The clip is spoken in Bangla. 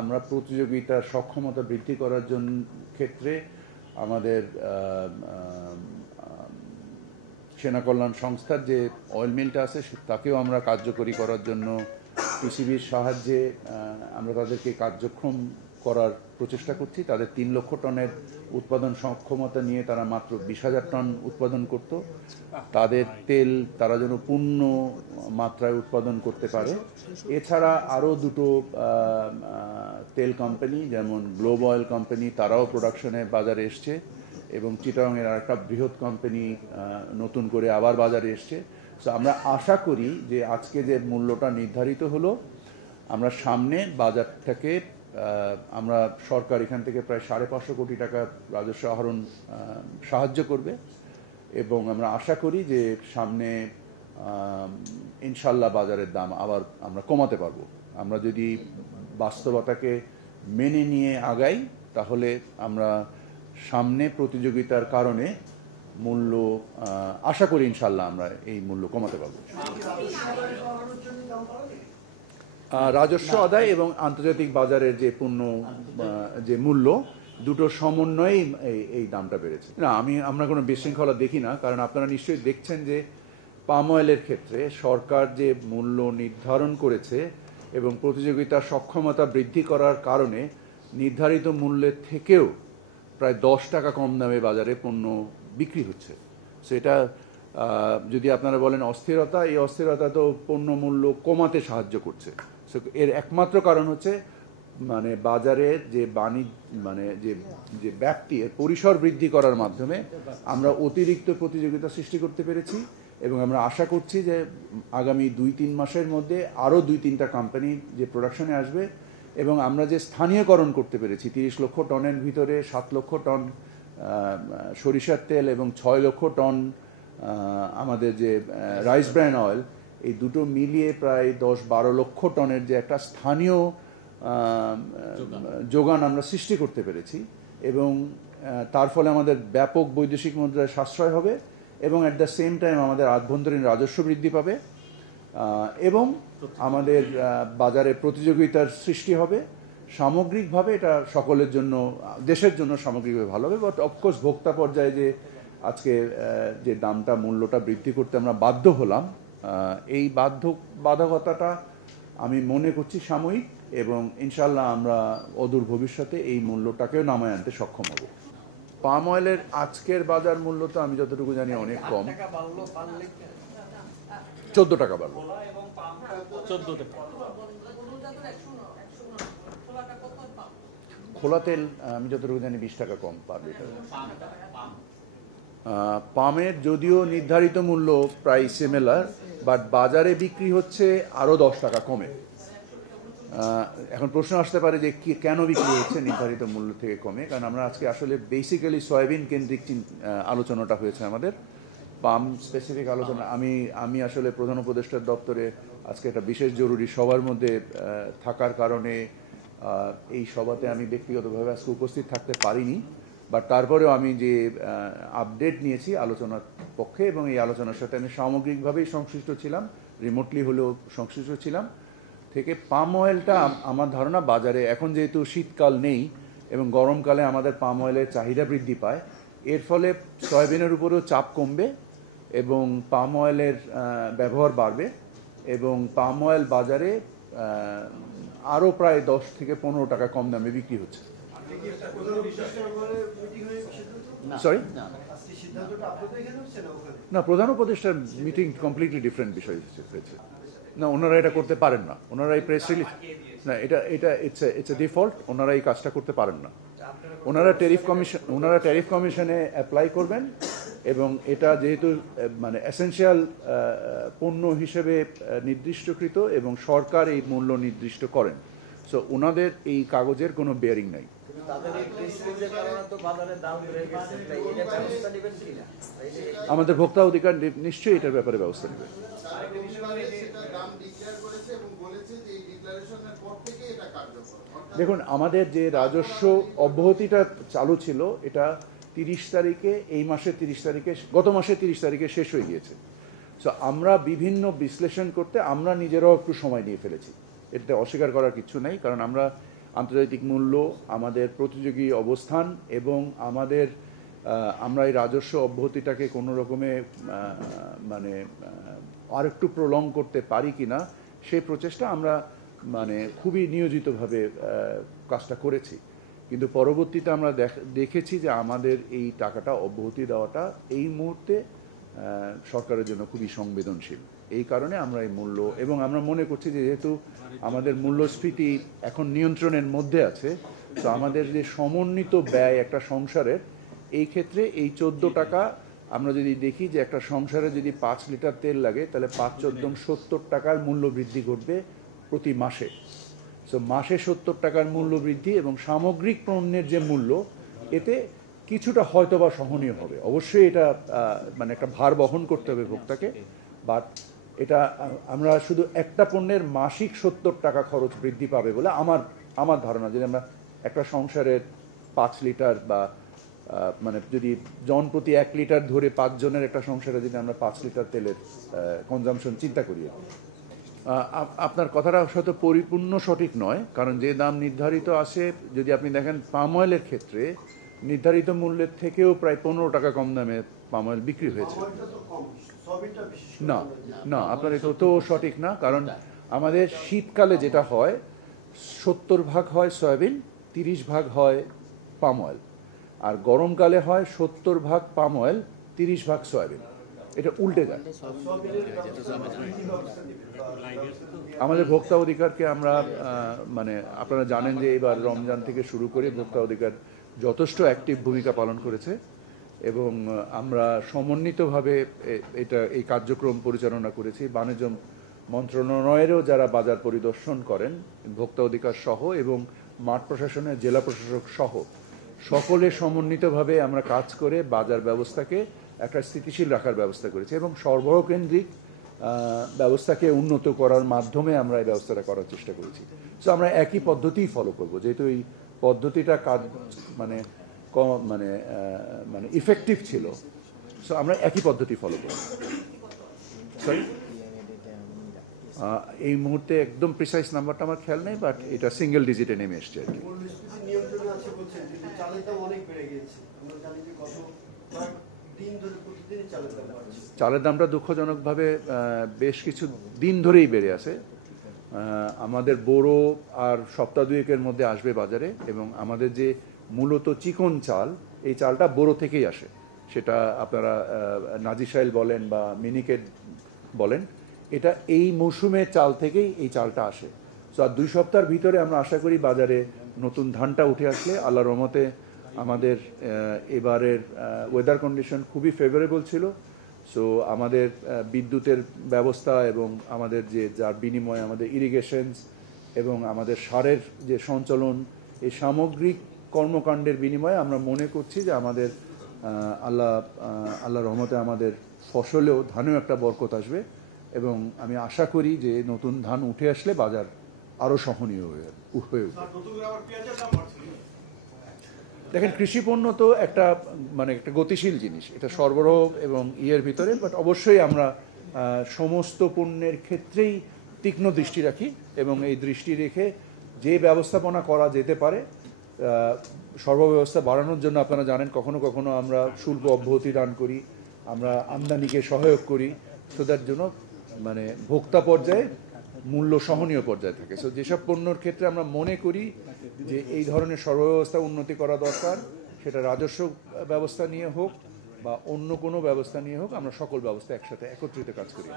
আমরা প্রতিযোগিতার সক্ষমতা বৃদ্ধি করার জন্য ক্ষেত্রে আমাদের সেনা কল্যাণ সংস্থার যে অয়েল মিলটা আছে তাকেও আমরা কার্যকরী করার জন্য পিসিবির সাহায্যে আমরা তাদেরকে কার্যক্ষম করার প্রচেষ্টা করছি। তাদের 3 লক্ষ টনের উৎপাদন সক্ষমতা নিয়ে তারা মাত্র 20,000 টন উৎপাদন করত। তাদের তেল তারা যেন পূর্ণ মাত্রায় উৎপাদন করতে পারে। এছাড়া আরও দুটো তেল কোম্পানি যেমন গ্লোব অয়েল কোম্পানি তারাও প্রোডাকশনে বাজারে এসছে এবং চিটাগংয়ের আরেকটা বৃহৎ কোম্পানি নতুন করে আবার বাজারে এসছে। সো আমরা আশা করি যে আজকে যে মূল্যটা নির্ধারিত হলো আমরা সামনে বাজারটাকে আমরা সরকার এখান থেকে প্রায় 550 কোটি টাকা রাজস্ব আহরণ সাহায্য করবে এবং আমরা আশা করি যে সামনে ইনশাল্লাহ বাজারের দাম আবার আমরা কমাতে পারবো। আমরা যদি বাস্তবতাকে মেনে নিয়ে আগাই তাহলে আমরা সামনে প্রতিযোগিতার কারণে মূল্য আশা করি ইনশাল্লাহ আমরা এই মূল্য কমাতে পারবো। রাজস্ব আদায় এবং আন্তর্জাতিক বাজারের যে পণ্য যে মূল্য দুটোর সমন্বয়েই এই দামটা বেড়েছে। না, আমরা কোনো বিশৃঙ্খলা দেখি না, কারণ আপনারা নিশ্চয়ই দেখছেন যে পাম অয়েলের ক্ষেত্রে সরকার যে মূল্য নির্ধারণ করেছে এবং প্রতিযোগিতার সক্ষমতা বৃদ্ধি করার কারণে নির্ধারিত মূল্যের থেকেও প্রায় 10 টাকা কম দামে বাজারে পণ্য বিক্রি হচ্ছে। সেটা যদি আপনারা বলেন অস্থিরতা, এই অস্থিরতা তো পণ্য মূল্য কমাতে সাহায্য করছে। এর একমাত্র কারণ হচ্ছে মানে বাজারে যে যে ব্যাপ্তি এর পরিসর বৃদ্ধি করার মাধ্যমে আমরা অতিরিক্ত প্রতিযোগিতা সৃষ্টি করতে পেরেছি এবং আমরা আশা করছি যে আগামী 2-3 মাসের মধ্যে আরও 2-3টা কোম্পানি যে প্রোডাকশনে আসবে এবং আমরা যে স্থানীয়করণ করতে পেরেছি 30 লক্ষ টনের ভিতরে 7 লক্ষ টন সরিষার তেল এবং 6 লক্ষ টন আমাদের যে রাইস ব্র্যান অয়েল, এই দুটো মিলিয়ে প্রায় 10-12 লক্ষ টনের যে একটা স্থানীয় যোগান আমরা সৃষ্টি করতে পেরেছি এবং তার ফলে আমাদের ব্যাপক বৈদেশিক মুদ্রায় সাশ্রয় হবে এবং অ্যাট দ্য সেম টাইম আমাদের আভ্যন্তরীণ রাজস্ব বৃদ্ধি পাবে এবং আমাদের বাজারে প্রতিযোগিতার সৃষ্টি হবে। সামগ্রিকভাবে এটা সকলের জন্য, দেশের জন্য সামগ্রিকভাবে ভালো হবে। বাট অফকোর্স ভোক্তা পর্যায়ে যে আজকে যে দামটা মূল্যটা বৃদ্ধি করতে আমরা বাধ্য হলাম, এই বাধ্যকতাটা আমি মনে করছি সাময়িক এবং ইনশাল্লাহ আমরা অদূর ভবিষ্যতে এই মূল্যটাকেও নামায় আনতে সক্ষম হব। পাম অয়েলের আজকের বাজার মূল্য তো আমি যতটুকু জানি অনেক কম, 14 টাকা বাড়লো। খোলা তেল আমি যতটুকু জানি 20 টাকা কম পার লিটার। পামের যদিও নির্ধারিত মূল্য প্রায় সিমিলার, বাট বাজারে বিক্রি হচ্ছে আরও 10 টাকা কমে। এখন প্রশ্ন আসতে পারে যে কেন বিক্রি হচ্ছে নির্ধারিত মূল্য থেকে কমে, কারণ আমরা আজকে আসলে বেসিক্যালি সয়াবিন কেন্দ্রিক আলোচনাটা হয়েছে আমাদের, পাম স্পেসিফিক আলোচনা। আমি আসলে প্রধান উপদেষ্টার দপ্তরে আজকে একটা বিশেষ জরুরি সভার মধ্যে থাকার কারণে এই সভাতে আমি ব্যক্তিগতভাবে আজকে উপস্থিত থাকতে পারিনি, বাট তারপরেও আমি যে আপডেট নিয়েছি আলোচনার পক্ষে এবং এই আলোচনার সাথে আমি সামগ্রিকভাবেই সংশ্লিষ্ট ছিলাম, রিমোটলি হলেও সংশ্লিষ্ট ছিলাম থেকে পাম অয়েলটা আমার ধারণা বাজারে এখন যেহেতু শীতকাল নেই এবং গরমকালে আমাদের পাম অয়েলের চাহিদা বৃদ্ধি পায়, এর ফলে সয়াবিনের উপরেও চাপ কমবে এবং পাম অয়েলের ব্যবহার বাড়বে এবং পাম অয়েল বাজারে আরও প্রায় 10 থেকে 15 টাকা কম দামে বিক্রি হচ্ছে। সরি, না, প্রধান উপদেষ্টার মিটিং কমপ্লিটলি ডিফারেন্ট বিষয় হয়েছে। না, ওনারা এটা করতে পারেন না, ওনারা এই প্রেস রিলিজ, না, এটা ইটস এ ডিফল্ট, ওনারা এই কাজটা করতে পারেন না। ওনারা ট্যারিফ কমিশনে অ্যাপ্লাই করবেন এবং এটা যেহেতু মানে এসেনশিয়াল পণ্য হিসেবে নির্দিষ্টকৃত এবং সরকার এই মূল্য নির্দিষ্ট করেন, সো ওনাদের এই কাগজের কোনো বেয়ারিং নাই। আমাদের ভোক্তা অধিকার নিশ্চয়ই এটার ব্যাপারে ব্যবস্থা নেবে। দেখুন, আমাদের যে রাজস্ব অব্যাহতিটা চালু ছিল এটা 30 তারিখে, এই মাসের 30 তারিখে, গত মাসের 30 তারিখে শেষ হয়ে গিয়েছে। সো আমরা বিভিন্ন বিশ্লেষণ করতে আমরা নিজেরাও একটু সময় নিয়ে ফেলেছি, এতে অস্বীকার করার কিছু নেই, কারণ আন্তর্জাতিক মূল্য, আমাদের প্রতিযোগী অবস্থান এবং আমরা এই রাজস্ব অব্যাহতিটাকে কোনো রকমে মানে আরেকটু প্রলং করতে পারি কিনা সেই প্রচেষ্টা আমরা মানে খুবই নিয়োজিতভাবে কাজটা করেছি। কিন্তু পরবর্তীতে আমরা দেখেছি যে আমাদের এই টাকাটা অব্যাহতি দেওয়াটা এই মুহূর্তে সরকারের জন্য খুবই সংবেদনশীল। এই কারণে আমরা এই মূল্য, এবং আমরা মনে করছি যে যেহেতু আমাদের মূল্যস্ফীতি এখন নিয়ন্ত্রণের মধ্যে আছে, তো আমাদের যে সমন্বিত ব্যয় একটা সংসারের, এই ক্ষেত্রে এই 14 টাকা আমরা যদি দেখি যে একটা সংসারে যদি 5 লিটার তেল লাগে তাহলে 5×14 70 টাকার মূল্য বৃদ্ধি ঘটবে প্রতি মাসে। সো মাসে 70 টাকার মূল্য বৃদ্ধি এবং সামগ্রিক পণ্যের যে মূল্য, এতে কিছুটা হয়তোবা সহনীয় হবে। অবশ্যই এটা মানে একটা ভার বহন করতে হবে ভোক্তাকে, বাট এটা আমরা শুধু একটা পণ্যের মাসিক 70 টাকা খরচ বৃদ্ধি পাবে বলে আমার ধারণা। যদি আমরা একটা সংসারের 5 লিটার বা মানে যদি জন প্রতি 1 লিটার ধরে 5 জনের একটা সংসারে যদি আমরা 5 লিটার তেলের কনজামশন চিন্তা করি, আপনার কথাটা হয়তো পরিপূর্ণ সঠিক নয়, কারণ যে দাম নির্ধারিত আছে, যদি আপনি দেখেন পাম অয়েলের ক্ষেত্রে নির্ধারিত মূল্যের থেকেও প্রায় 15 টাকা কম দামে পাম অয়েল বিক্রি হয়েছে। না না, আপনার এটা তো সঠিক না, কারণ আমাদের শীতকালে যেটা হয় 70 ভাগ হয় সয়াবিন, 30 ভাগ হয় পাম অয়েল, আর গরমকালে হয় 70 ভাগ পাম অয়েল, 30 ভাগ সয়াবিন। এটা উল্টে যায়। আমাদের ভোক্তা অধিকারকে আমরা মানে আপনারা জানেন যে এবার রমজান থেকে শুরু করে ভোক্তা অধিকার যথেষ্ট অ্যাক্টিভ ভূমিকা পালন করেছে, এবং আমরা সমন্বিতভাবে এই কার্যক্রম পরিচালনা করেছি। বাণিজ্য মন্ত্রণালয়েরও যারা বাজার পরিদর্শন করেন ভোক্তা অধিকার সহ, এবং মাঠ প্রশাসনের জেলা প্রশাসক সহ সকলে সমন্বিতভাবে আমরা কাজ করে বাজার ব্যবস্থাকে একটা স্থিতিশীল রাখার ব্যবস্থা করেছি, এবং সরবরাহ কেন্দ্রিক ব্যবস্থাকে উন্নত করার মাধ্যমে আমরা এই ব্যবস্থাটা করার চেষ্টা করেছি। সো আমরা একই পদ্ধতিই ফলো করব, যেহেতু এই পদ্ধতিটা কাজ মানে মানে মানে ইফেক্টিভ ছিল। সো আমরা একই পদ্ধতি ফলো করব। সরি, এই মুহূর্তে একদম প্রিসাইজ নাম্বারটা আমার খেয়াল নেই, বাট এটা সিঙ্গেল ডিজিটে নেমে এসছে আর কি। চালের দামটা দুঃখজনকভাবে বেশ কিছু দিন ধরেই বেড়ে আছে। আমাদের বোরো আর সপ্তাহ দুয়েকের মধ্যে আসবে বাজারে, এবং আমাদের যে মূলত চিকন চাল, এই চালটা বোরো থেকেই আসে। সেটা আপনারা নাজিসাইল বলেন বা মিনিকেট বলেন, এটা এই মৌসুমের চাল থেকেই এই চালটা আসে। সো আর 2 সপ্তাহের ভিতরে আমরা আশা করি বাজারে নতুন ধানটা উঠে আসলে, আল্লাহর রহমতে আমাদের এবারের ওয়েদার কন্ডিশন খুবই ফেভারেবল ছিল। সো আমাদের বিদ্যুতের ব্যবস্থা এবং আমাদের যার বিনিময়ে আমাদের ইরিগেশনস এবং আমাদের সারের যে সঞ্চালন, এই সামগ্রিক কর্মকাণ্ডের বিনিময়ে আমরা মনে করছি যে আমাদের আল্লাহর রহমতে আমাদের ফসলেও ধানেও একটা বরকত আসবে, এবং আমি আশা করি যে নতুন ধান উঠে আসলে বাজার আরও সহনীয় হয়ে উঠবে। দেখেন, কৃষি পণ্য তো একটা মানে একটা গতিশীল জিনিস, এটা সরবরাহ এবং ইয়ের ভিতরে, বাট অবশ্যই আমরা সমস্ত পণ্যের ক্ষেত্রেই তীক্ষ্ণ দৃষ্টি রাখি, এবং এই দৃষ্টি রেখে যে ব্যবস্থাপনা করা যেতে পারে সর্বব্যবস্থা বাড়ানোর জন্য, আপনারা জানেন কখনো কখনো আমরা শুল্ক অব্যাহতি দান করি, আমরা আমদানিকে সহায়ক করি, সেটার জন্য মানে ভোক্তা পর্যায়ে মূল্য সহনীয় পর্যায়ে থাকে। সো যেসব পণ্যর ক্ষেত্রে আমরা মনে করি যে এই ধরনের সর্বব্যবস্থা উন্নতি করা দরকার, সেটা রাজস্ব ব্যবস্থা নিয়ে হোক বা অন্য কোনো ব্যবস্থা নিয়ে হোক, আমরা সকল ব্যবস্থা একসাথে একত্রিত কাজ করি।